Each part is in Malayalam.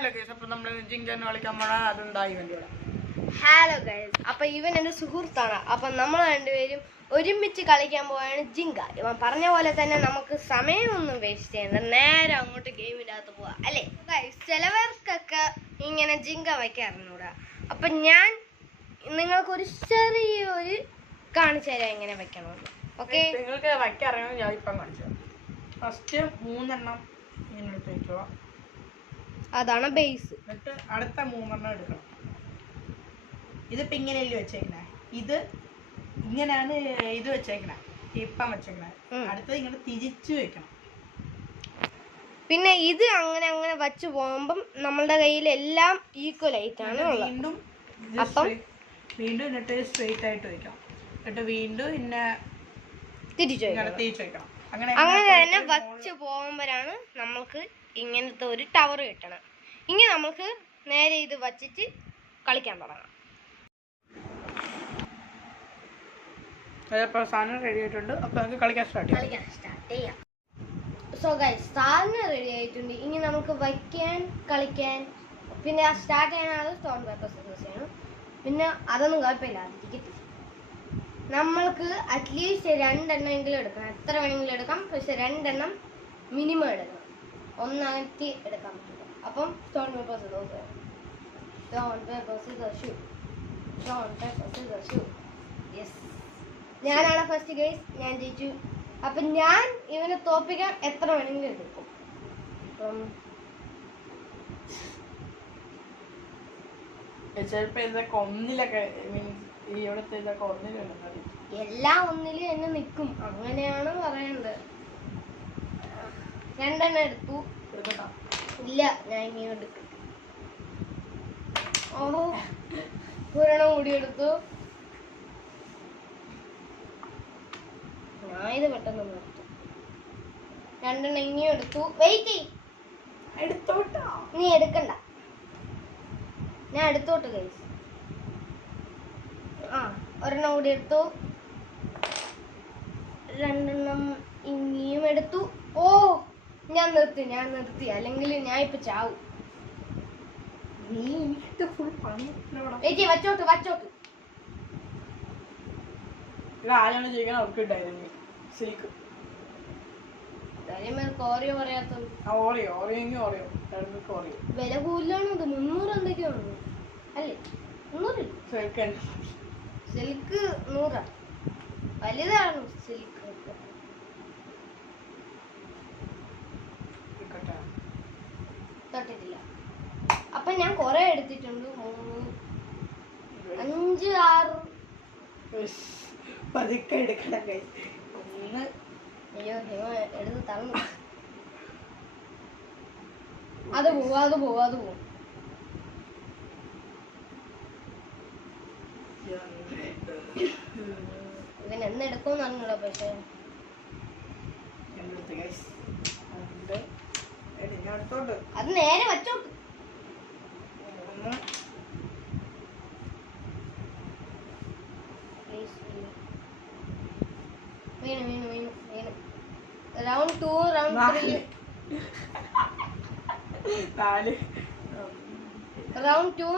ഹലോ ഗൈസ്, അപ്പൊ ഇവൻ എന്റെ സുഹൃത്താണ്. അപ്പൊ നമ്മൾ രണ്ടുപേരും ഒരുമിച്ച് കളിക്കാൻ പോവാണ് ജിങ്ക. ഇവൻ പറഞ്ഞ പോലെ തന്നെ നമുക്ക് സമയമൊന്നും വേസ്റ്റ് ചെയ്യണ്ട, നേരെ അങ്ങോട്ട് ഗെയിമിനകത്ത് പോവാ അല്ലേ ഗൈസ്. ചിലവർക്കൊക്കെ ഇങ്ങനെ ജിങ്ക വയ്ക്കാറുണ്ടൂടാ. അപ്പൊ ഞാൻ നിങ്ങൾക്കൊരു ചെറിയൊരു കാണിച്ചു തരാം എങ്ങനെ വെക്കണമെന്ന്. ഓക്കെ, നിങ്ങൾക്ക് വയ്ക്കറിയാമോ? ഞാൻ ഇപ്പം കാണിച്ചു. ഫസ്റ്റ് 3 എണ്ണം ഇങ്ങനെ എടുത്ത് വെക്കുക. അതാണ് ബേസ്. എന്നിട്ട് അടുത്ത 3 എണ്ണം എടുക്കണം. ഇതിപ്പോൾ ഇങ്ങനെയല്ലേ വെച്ചേക്കണേ, ഇത് ഇങ്ങനെയാണ് ഇത് വെച്ചേക്കണേ, ഇപ്പം വെച്ചേക്കണേ. അടുത്തത് ഇങ്ങനെ തിരിച്ചു വെക്കണം. പിന്നെ ഇത് അങ്ങനെ അങ്ങനെ വച്ചു പോകുമ്പം നമ്മളുടെ കയ്യിൽ എല്ലാം ഈക്വൽ ആയിട്ടാണ് വീണ്ടും വീണ്ടും എന്നിട്ട് സ്ട്രെയിറ്റ് ആയിട്ട് വെക്കണം. എന്നിട്ട് വീണ്ടും പിന്നെ തിരിച്ചു വെക്കണം. അങ്ങനെ തന്നെ വച്ച് പോകുമ്പോഴാണ് നമ്മൾക്ക് ഇങ്ങനത്തെ ഒരു ടവർ കിട്ടണം. ഇനി നമുക്ക് നേരെ ഇത് വച്ചിട്ട് കളിക്കാൻ തുടങ്ങാം. സാധനം റെഡി ആയിട്ടുണ്ട്. അപ്പോൾ നമുക്ക് കളിക്കാൻ സ്റ്റാർട്ട് ചെയ്യാം. സോ ഗൈസ്, സാധനം റെഡി ആയിട്ടുണ്ട്. ഇനി നമുക്ക് വയ്ക്കാൻ, കളിക്കാൻ, പിന്നെ സ്റ്റാർട്ട് ചെയ്യാനാണ് സ്റ്റോൺ പേപ്പർ സിസേഴ്സ് ചെയ്യണം. പിന്നെ അതൊന്നും കുഴപ്പമില്ല, ടിക്കറ്റ് നമ്മൾക്ക് അറ്റ്ലീസ്റ്റ് 2 എണ്ണമെങ്കിലും എടുക്കണം. എത്ര വേണമെങ്കിലും എടുക്കാം, പക്ഷെ 2 എണ്ണം മിനിമം എടുക്കണം. ഒന്നാക്കി എടുക്കാൻ പറ്റില്ല. അപ്പം stone paper scissors, stone paper scissors shoe, stone paper scissors shoe. Yes, ഞാനാണ് ഫസ്റ്റ് ഗൈസ്, ഞാൻ ജയിച്ചു. അപ്പം ഞാൻ ഇവനെ തോപ്പിക്കാൻ എത്ര വേണമെങ്കിലും എടുക്കും. അപ്പം എല്ലാം ഒന്നിലും എന്നെ നിൽക്കും, അങ്ങനെയാണ് പറയേണ്ടത്. 2 എണ്ണം എടുത്തു. ഇല്ല, ഞാൻ ഇങ്ങനെ എടുക്കും. ഓഹോ, ഒരെണ്ണം കൂടി എടുത്തു. ഞാൻ ഇത് പെട്ടെന്ന് നിർത്തും. 2 എണ്ണം ഇനിയും എടുത്തു. വെയിറ്റ് എടുത്തോട്ടോ, നീ എടുക്കണ്ട, ഞാൻ എടുത്തോട്ട് ഗൈസ്. ഒരെണ്ണം കൂടി എടുത്തു. 2 എണ്ണം ഇനിയും എടുത്തു. ഓ, ഞാൻ നിർത്തി, അല്ലെങ്കിൽ ഞാൻ ഇപ്പൊ ചാവും. വച്ചോട്ട് ആരാണ് ചോദിക്കണം? അവർക്ക് ഉണ്ടായിരുന്നു സിൽക്ക് ഓറിയോ പറയാത്തത്. ഓറിയോ വില കൂടുതലാണ്. ഇത് 300 എന്തൊക്കെയാണ് അല്ലേ? 300 സിൽക്ക് 100 വലുതാണ് സിൽക്ക്. തൊട്ടിട്ടില്ല. അപ്പൊ ഞാൻ കൊറേ എടുത്തിട്ടുണ്ട്. 3, 5, 6. പതുക്കെ എടുക്കണം. അയ്യോ, എടുത്ത് തന്നു. അത് പോവും. ഇവൻ എന്നെടുക്കുമെന്ന് അറിഞ്ഞൂടാ. പക്ഷേ അത് നേരെ വച്ചോട്ട്. വീണു. റൗണ്ട് 2, റൗണ്ട് 3, റൗണ്ട് 2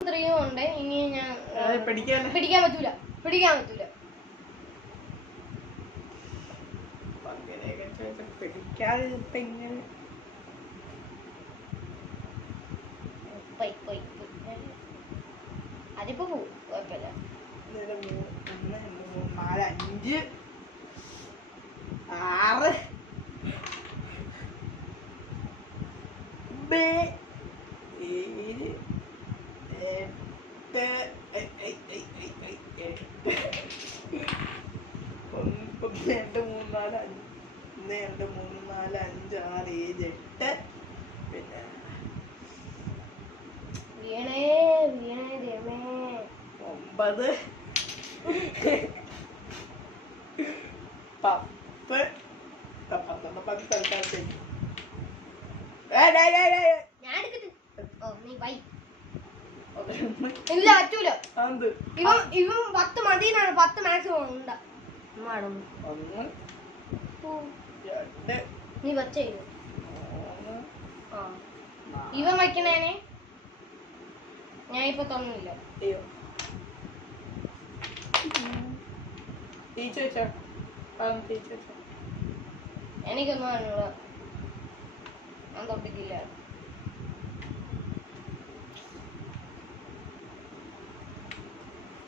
3 ഉണ്ട്. ഇനി ഞാൻ പിടിക്കാൻ പറ്റൂല. അതിപ്പോ പോവും, കുഴപ്പമില്ല. 1, 2, 3, 4, 5, 6, 7, 8, പിന്നെ വീണേ 9, 10. ഞാൻ എടുക്കട്ടെ. ഓ, നീ വൈ. ഇല്ല, പറ്റൂല. ഇവൻ 10 മതിനാണ്. 10 മാക്സിമം ഉണ്ട്. 1, നീ വച്ച ഇത് ആ ഇവൻ വയ്ക്കണേനെ ഞാൻ ഇപ്പൊ തന്നില്ല. അയ്യോ ടീച്ചർ എനിക്കൊന്നും അറിഞ്ഞൂടാ, ഞാൻ തൊട്ടിട്ടില്ല.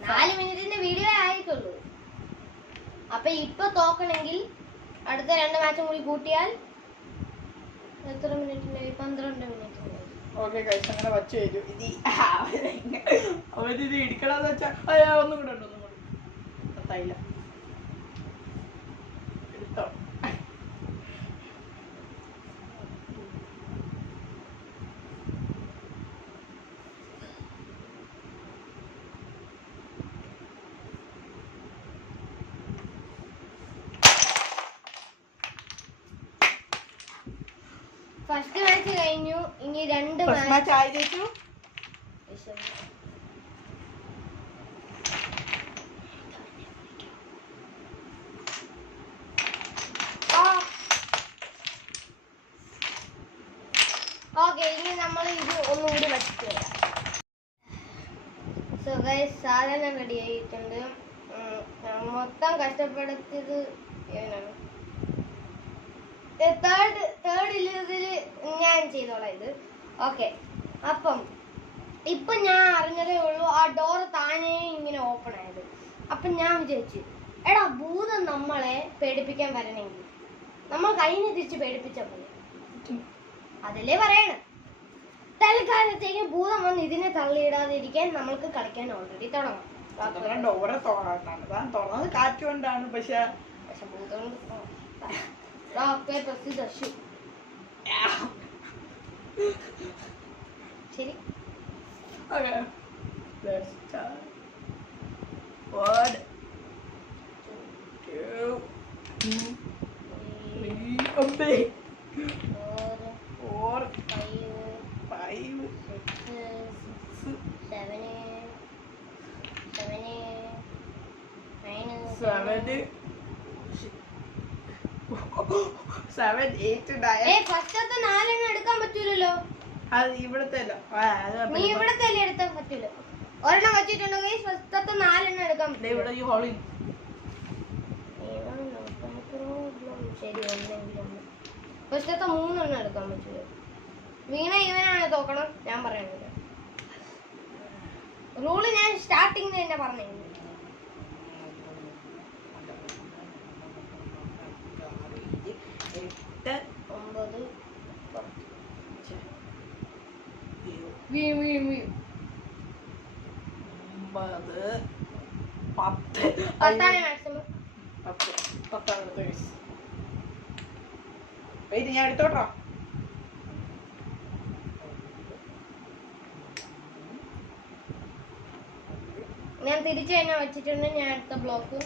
നാല് മിനിറ്റിന്റെ വീഡിയോ ആയിട്ടുള്ളൂ. അപ്പൊ ഇപ്പൊ തോക്കണമെങ്കിൽ അടുത്ത 2 മാച്ചും കൂടി കൂട്ടിയാൽ എത്ര മിനിറ്റിന്റെ? 12 മിനിറ്റിന്റെ. ഓക്കെ ഗൈസ്, അങ്ങനെ വച്ചു കഴിഞ്ഞു. ഇനി അവരിത് ഇടിക്കണമെന്ന് വെച്ചാൽ അയ്യാ ഒന്നും കൂടെ ഉണ്ട്, ഒന്നും കൂടെ തൈല എടുത്തോ. ഫസ്റ്റ് മാച്ച് കഴിഞ്ഞു. ഇനി 2 ഫസ്റ്റ് മാച്ച് ആയി ജയിച്ചു. ഓക്കെ, ഇനി നമ്മൾ ഇത് ഒന്നുകൂടി വച്ചിട്ട് വരാം. സോ ഗൈസ്, സാധനം റെഡി ആയിട്ടുണ്ട്. മൊത്തം കഷ്ടപ്പെടുത്തിയത് ഏതാണ്? തേർഡ് ഇതിൽ ഞാൻ ചെയ്തോളാം ഇത്. ഓക്കെ, അപ്പം ഇപ്പൊ ഞാൻ അറിഞ്ഞതേ ഉള്ളൂ ആ ഡോറ് താനേ ഇങ്ങനെ ഓപ്പൺ ആയത്. അപ്പം ഞാൻ വിചാരിച്ചു, എടാ ഭൂതം നമ്മളെ പേടിപ്പിക്കാൻ വരണമെങ്കിൽ നമ്മൾ കൈനെ തിരിച്ച് പേടിപ്പിച്ച പോലെ അതല്ലേ പറയണ. തൽക്കാലത്തേക്ക് ഭൂതം വന്ന് ഇതിനെ തള്ളിയിടാതിരിക്കാൻ നമ്മൾക്ക് കളിക്കാൻ ഓൾറെഡി തുടങ്ങാം. ഡോറ് തുറന്നത് കാറ്റ് കൊണ്ടാണ്. പക്ഷെ ഭൂതം ശരി. Okay. Let's start. 1, 2, 3, 4, 5, 6, 7, 8, 9. ഫസ്റ്റത്തെ 4 എടുക്കാൻ പറ്റൂലല്ലോ. അത് ഇവിടത്തെ അല്ല, നീ ഇവിടത്തെ അല്ലേ എടുക്കാൻ പറ്റൂല. ഒരെണ്ണം വെച്ചിട്ടുണ്ടെങ്കിൽ ഫസ്റ്റത്തെ 4 എടുക്കാൻ പറ്റില്ല. ഇവിടെ ഈ ഹോളിൽ ശരി, ഫസ്റ്റത്തെ 3 എടുക്കാൻ പറ്റൂല. വീണ ഇവനാണ് തോക്കണം. ഞാൻ പറയുന്നില്ല, റൂള് ഞാൻ സ്റ്റാർട്ടിങ് തന്നെ പറഞ്ഞു. 8, 9, 10. ഞാൻ എടുത്തോട്ടോ. ഞാൻ തിരിച്ചു തന്നെ വെച്ചിട്ടുണ്ട്. ഞാൻ അടുത്ത ബ്ലോക്ക്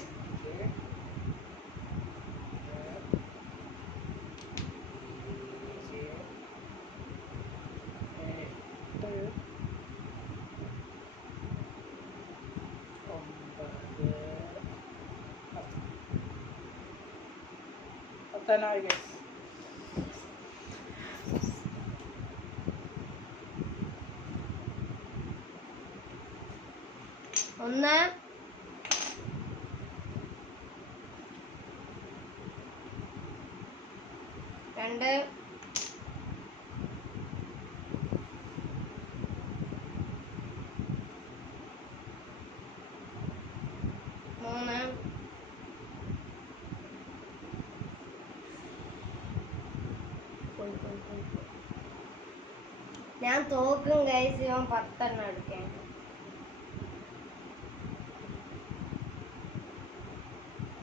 പത്തനായി ഗൈസ്. ഒന്ന്, രണ്ട്, മൂന്ന്, ഞാൻ തോക്കും ഗൈസ്. ഇവൻ 10 എടുക്കാൻ.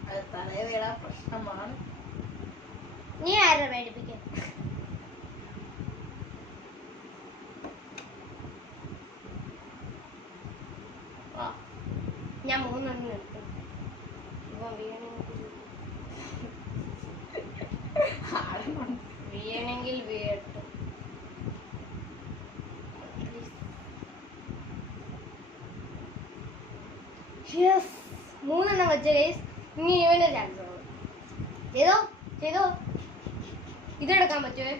അത് തലേ വീഴാ പ്രശ്നമാണ്. നീ ആരെ പേടിപ്പിക്കാൻ? ഞാൻ 3 എടുക്കും. ഇവൻ വീണെങ്കിൽ വീഴട്ടെ. 3 വെച്ച ഗൈസ്. ഇനി ഇവന്റെ ചാൻസ് ചെയ്തോ ചെയ്തോ. ഇതെടുക്കാൻ പറ്റുമേ?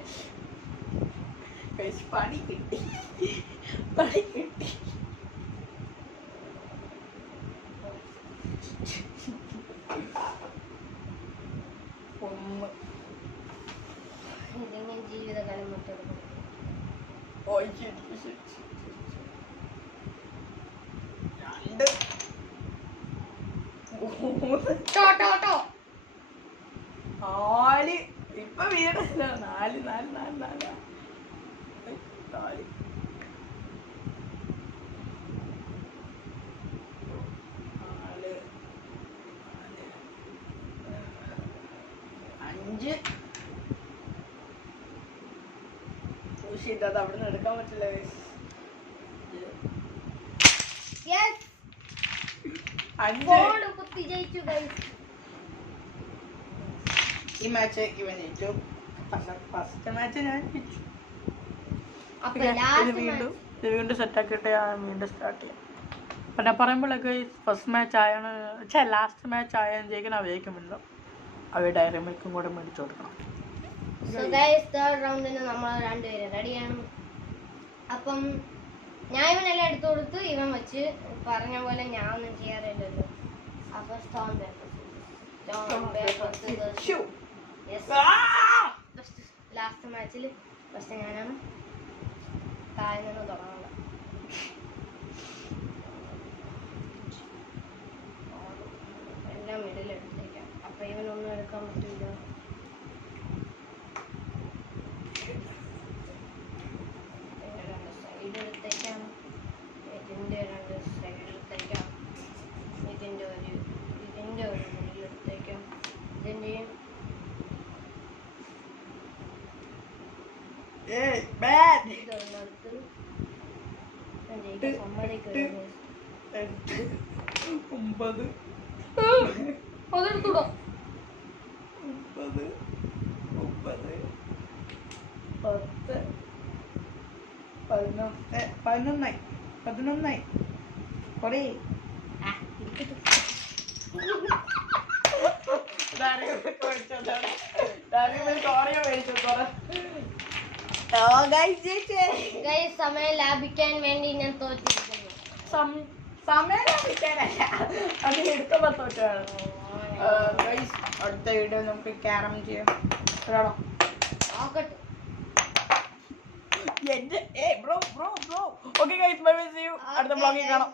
പണി കിട്ടി, പണി കിട്ടി. ഇതെങ്ങനെ ജീവിതകാലം മൊത്തം രണ്ട് മൂന്ന് നാല്. ഇപ്പൊ വീടല്ല, നാല് നാല് നാല് നാല് നാല് നാല് അഞ്ച്. അത് അവിടെ നിന്ന് എടുക്കാൻ പറ്റില്ല. അഞ്ച്. ഈ മാച്ച് ഇവൻ ജയിച്ചു. ഫസ്റ്റ് മാച്ച് ഞാൻ ജയിച്ചു. വീണ്ടും സെറ്റാക്കിയിട്ട് ഞാൻ വീണ്ടും സ്റ്റാർട്ട് ചെയ്യാം. പിന്നെ പറയുമ്പോഴൊക്കെ ഫസ്റ്റ് മാച്ച് ആയാണ് ലാസ്റ്റ് മാച്ച് ആയാലും ജയിക്കണം. അവയ്ക്കുമല്ലോ അവ ഡയറി മിൽക്കും കൂടെ മേടിച്ചു കൊടുക്കണം. തേർഡ് റൗണ്ടിന് നമ്മൾ രണ്ടുപേരും റെഡിയാണ്. അപ്പം ഞാൻ ഇവനെല്ലാം എടുത്തു കൊടുത്ത് ഇവൻ വെച്ച് പറഞ്ഞ പോലെ ഞാൻ ഒന്നും ചെയ്യാറില്ലല്ലോ. അപ്പൊ സ്റ്റോൺ പേപ്പർ ലാസ്റ്റ് മാച്ചിൽ ഫസ്റ്റ് ഞാനാണ്. താഴെ നിന്ന് തുടങ്ങുന്നത്. എല്ലാം മിഡിലെടുത്തേക്കാം. അപ്പൊ ഇവനൊന്നും എടുക്കാൻ പറ്റില്ല. എടുത്തേക്കാം. ഇതിൻ്റെ രണ്ട് സൈഡ് എടുത്തേക്കാം. ഇതിൻ്റെ ഒരു മുന്നിലെടുത്തേക്കാം. ഇതിൻ്റെയും ഇതൊന്നെടുത്ത് ജയിക്കാൻ സമ്മതിക്കുന്നു. അതെടുത്തൂടാ. 11 കുറേ സമയം ലാഭിക്കാൻ വേണ്ടി ഞാൻ തോറ്റിരിക്കുന്നു. സമയം ലാഭിക്കാനല്ല, അത് എടുക്കുമ്പോ തോറ്റാണ്. അടുത്ത വീഡിയോ നമുക്ക് ക്യാരം ചെയ്യാം. നോക്കട്ടെ. Bro okay guys, bye bye, see you. അടുത്ത വ്ലോഗിൽ കാണാം.